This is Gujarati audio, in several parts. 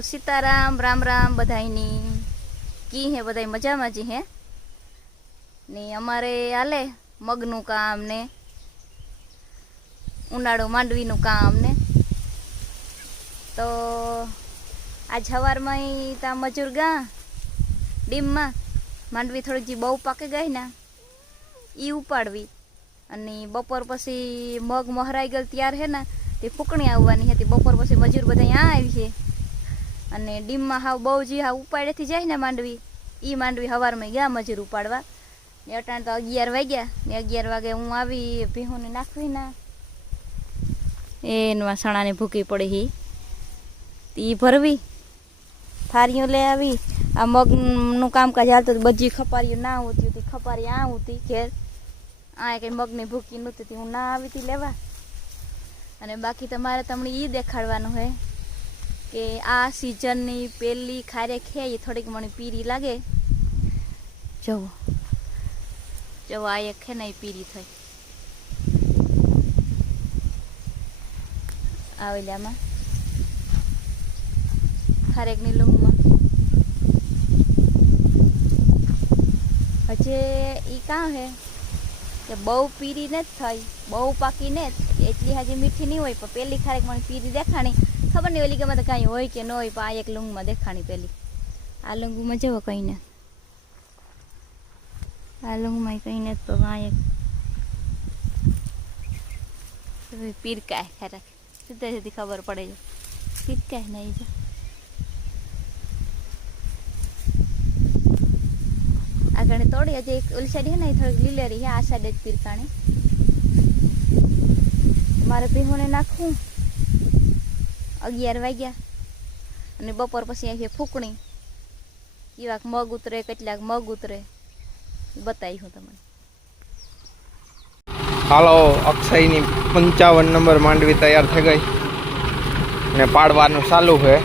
સીતારામ, રામ રામ બધાયની. કી હે બધાય મજામાં જી હે? ને અમારે હાલે મગનું કામ ને, ઉનાળો માંડવીનું કામ ને. તો આજ સવારમાં ત્યાં મજૂર ગા, ડીમમાં માંડવી થોડીક જે બહુ પાકે ગઈ ને એ ઉપાડવી. અને બપોર પછી મગ મહરાઈ ગયેલ ત્યાર હે ને, તે ફૂકણી આવવાની હતી બપોર પછી મજૂર બધા અહીંયા આવી છે. અને ડીમમાં હાવ બહુ જે હાવ ઉપાડેથી જાય ને માંડવી. એ માંડવી સવારમાં ગયા મજૂર ઉપાડવા. ને અટાણ તો અગિયાર વાગ્યા. ને અગિયાર વાગે હું આવી ભીહુને નાખવી ના એનમાં સણાને ભૂકી પડી હી. ઈ ભરવી. થારીઓ લઈ આવી. આ મગનું કામકાજ હાલતું બધી ખપારીઓ ના આવતી હતી. ખપારી આ આવતી ઘેર. આ કંઈ મગની ભૂકી નહોતી હતી. હું ના આવી હતી લેવા. અને બાકી તમારે તમને એ દેખાડવાનું હોય કે આ સિઝનની પેલી ખારે ખેઈ થોડીક મને પીરી લાગે. જવો જવો આ એક છે ને, એ પીરી થઈ. આવેલામાં ખારેકની લૂંગમાં હજે એ કાં હે? કે બહુ પીરી ને જ થઈ, બહુ પાકી ને જ. એટલી હજી મીઠી નહીં હોય, પણ પેલી ખારેક મને પીરી દેખાણી. ખબર નહીં ઓલી ગમે તો કાંઈ હોય કે ન હોય, પણ આ એક લૂંગમાં દેખાણી પેલી. આ લૂંગમાં જવો કંઈ ને આ લૂંગમાં કંઈ ને તો આ એક. હવે પીરકાય ખારેક. સીધે સીધી ખબર પડે છે. પીરકાય નહીં છે આગળ તોડી હજી એક ઓલી સાઈડ હે ને, એ થોડીક લીલેરી છે, આ સાઈડ જ પીરકાણી. મારે ભીહોને નાખવું. અગિયાર વાગ્યા. અને બપોર પછી અહીંયા ફૂકણી. કેવાક મગ ઉતરે, કેટલાક મગ ઉતરે. બતાવી હું તમને. હાલો, અક્ષયની પંચાવન નંબર માંડવી તૈયાર થઈ ગઈ. ને પાડવાનું ચાલુ છે.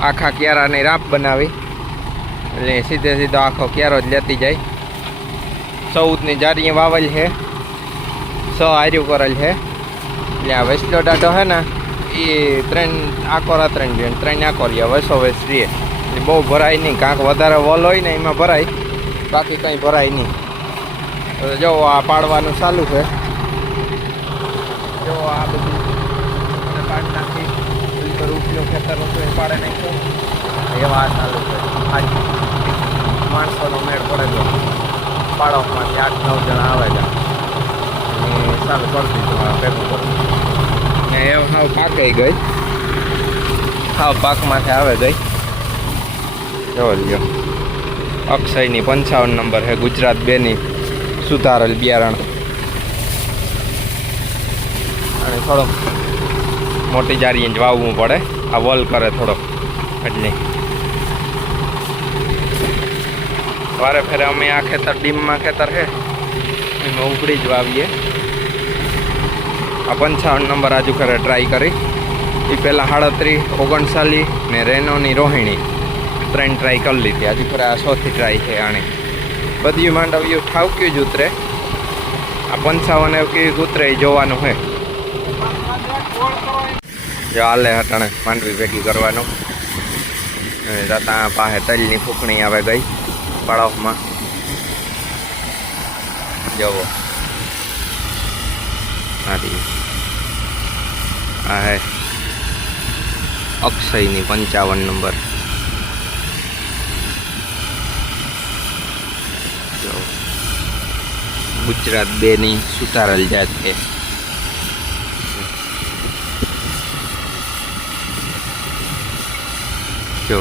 આખા ક્યારાની રાપ બનાવી. એટલે સીધે સીધો આખો ક્યારો જ લેતી જાય. ચૌદની જારીએ વાવેલ છે. સ હાર્યું કરેલ છે. એટલે આ વેસલો ડાટો છે ને એ ત્રણ આકોરા ત્રણ જોઈએ ત્રણ આકોરિયા વસો વેસ રહીએ એટલે બહુ ભરાય નહીં, કાંક વધારે વલ હોય ને એમાં ભરાય, બાકી કંઈ ભરાય નહીં. તો જો આ પાડવાનું ચાલુ છે. જો આ બધું પાડી નાખી. પર ખેતર હતું એ પાડે નાખ્યો. એવા ચાલુ છે. માણસોનો મેળ પડેલો પાડોશમાંથી આઠ નવ જણા આવે છે. અને ચાલુ કરી દીધું ભેગું કરવું ને એ હાવ પાકાઈ ગઈ. હાવ પાકમાંથી આવે ગઈ. જવા લ્યો. અક્ષયની પંચાવન નંબર છે ગુજરાત બેની સુધારેલ બિયારણ. અને થોડોક મોટી જારી જ વાવવું પડે. આ વલ કરે થોડોક એટલે. વારે ફેરે અમે આ ખેતર ડીમમાં ખેતર છે. એમાં ઉપડી જ વાવીએ. આ પંચાવન નંબર આજુ ખરે ટ્રાય કરી. એ પહેલાં સાડત્રીસ ઓગણસાલી ને રેનોની રોહિણી ત્રણ ટ્રાય કરી લીધી. આજુ ખરે આ સોથી ટ્રાય છે આણે. બધી માંડવ્યું ઠાવક્યું જ ઉતરે. આ પંચાવન કેવી ઉતરે એ જોવાનું છે. જો હાલે હટાણે માંડવી ભેગી કરવાનું. જતા પાસે તલની ફૂંકણી આવે ગઈ. પડાવમાં જવો હારી આ હે. અક્ષયની પંચાવન નંબર. ગુજરાત બેની સુતારલ જાત છે. જો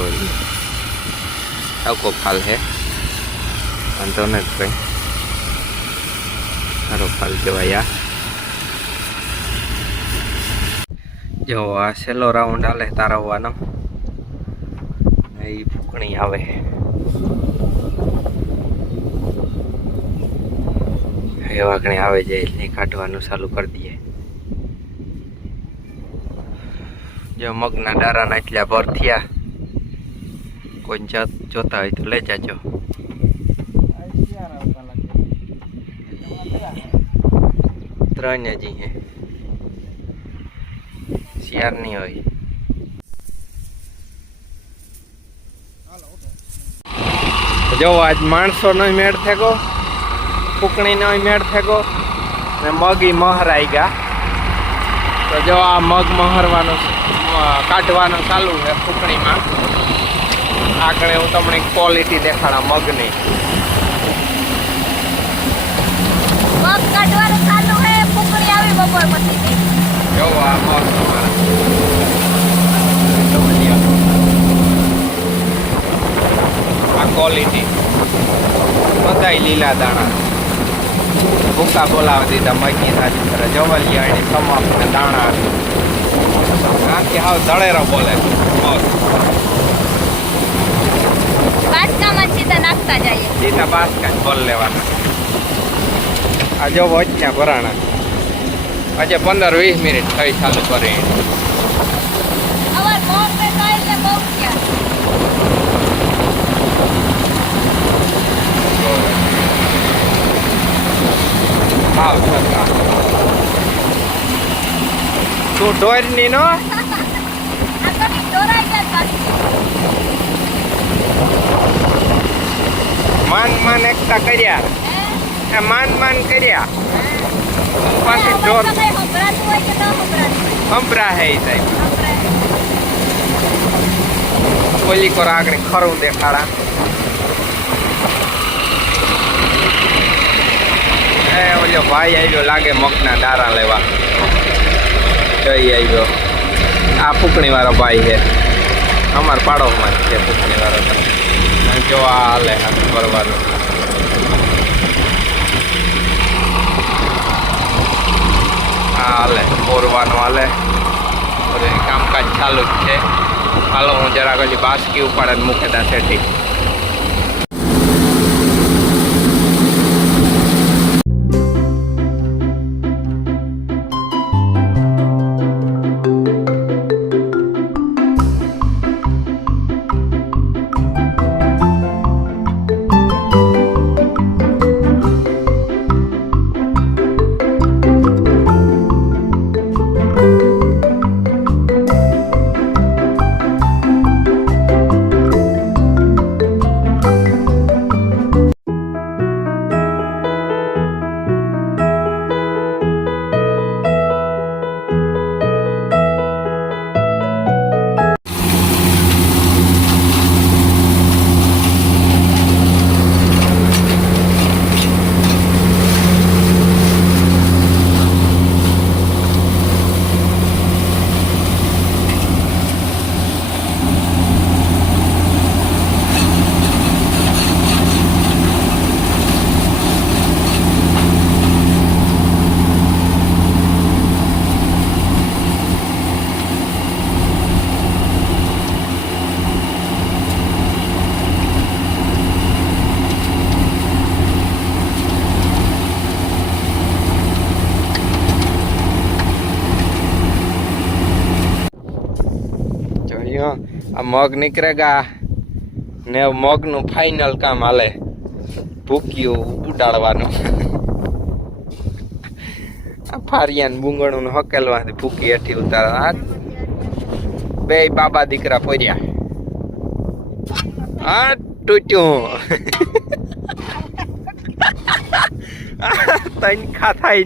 આખો ફાલ છે વાંધો નથી કંઈ સારો ફાલ કહેવાય આ જો આ છેલ્લો રાઉન્ડ હાલે તારવવાનો એ ફૂકણી આવે એ વાગણી આવે જાય એટલે કાઢવાનું ચાલુ કરી દઈએ જો મગના ડારાના એટલા ભર થયા કોઈ જોતા હોય તો લઈ જાજો ત્રણ હજી હે શિયાર નહીં હોય. જો, આજ માણસો નો મેળ થેગો ફૂકણી નો મેળ થેગો, ને મગી મહરાઈ ગયા. તો જો, આ મગ મહરવાનું કાઢવાનું ચાલુ છે ફૂકણીમાં. આગળ હું તમને ક્વોલિટી દેખાડા મગની. મગ કાઢવાનું ચાલુ બપોર પછી જો આ મગ ક્વોલિટી બધાય લીલા દાણા ભૂકા બોલાવી દીધા મગની સાચી કરે જવલિયાણી સમાપને દાણા આખી હાવ દળેરો બોલે મગ બાટકામાં સીધા નાખતા જઈએ સીધા બાસકા જ બોલ લેવાના આ જો વચ્ચે ભરાણા. આજે પંદર વીસ મિનિટ થઈ ચાલુ કરી. તું ઢોરની નો? ની માન માન એકતા કર્યા. માન માન કર્યા. પાછી ઢોર સંભળાતું હે સાહેબ. ઓલી કોર આગળ ખરું દેખાડા. એ ઓલો ભાઈ આવ્યો લાગે મગના દારા લેવા. જઈ આવ્યો આ ફૂકણી વાળો ભાઈ છે. અમાર પાડોમાં છે ફૂકણી વાળો જો આ હાલે આ ભરવાનું આ હાલે બોરવાનું હાલે. બધું કામકાજ ચાલુ જ છે. હાલો, હું જરાક હજી બાસકી ઉપાડે મૂકે દા શેઠી આ મગ નીકળેગા ને મગનું ફાઇનલ કામ હાલે. ભૂક્યું ઉડાડવાનું. આ ફારિયાન બુંગણું હકેલવાથી ભૂકી હેઠી ઉતારવા. આ બે બાબા દીકરા પોર્યા આ તૂટ્યું. તૈન ખા થાય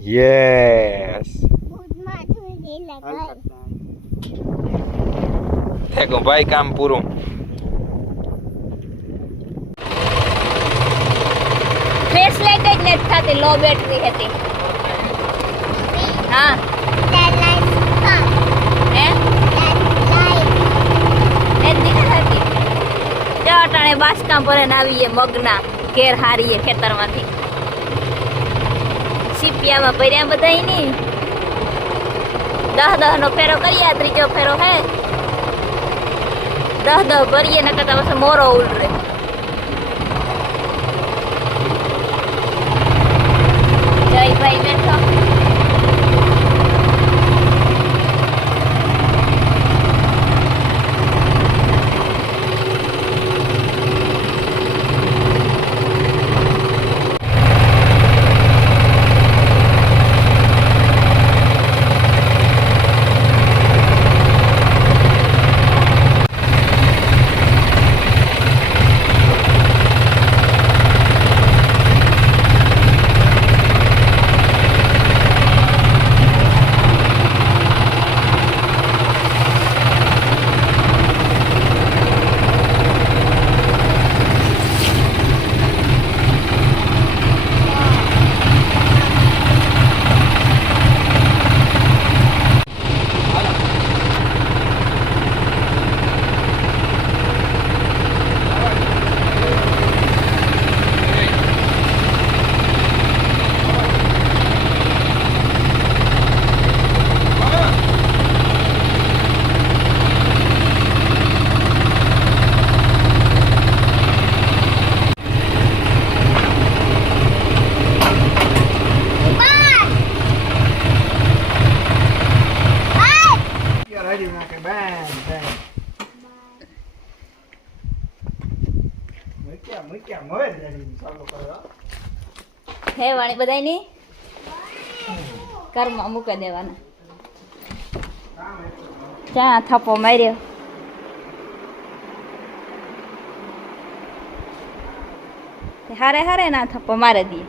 યસ થેગું ભાઈ કામ પૂરું ફ્લેશ લાઈટ જ નથી થતી લો બેટરી હતી હા અટાણે બાસકા ભરે આવીએ મગના ઘેર હારીએ ખેતરમાંથી સીપિયામાં ભર્યા બધા ની દહ દહ નો ફેરો કરીએ ત્રીજો ફેરો હે. દહ દહ ભરીએ, નકર પછી મોરો ઉલરે જયભાઈ બેઠો યાર હજી નાખે બેન બેન મૂક્યા મૂક્યા મોએ રેડી ચાલુ કરો હે વાણી બધાયની ઘરમાં મૂકી દેવાના. ક્યાં થપ્પો માર્યો. હારે હારે ના થપ્પો મારે દઈએ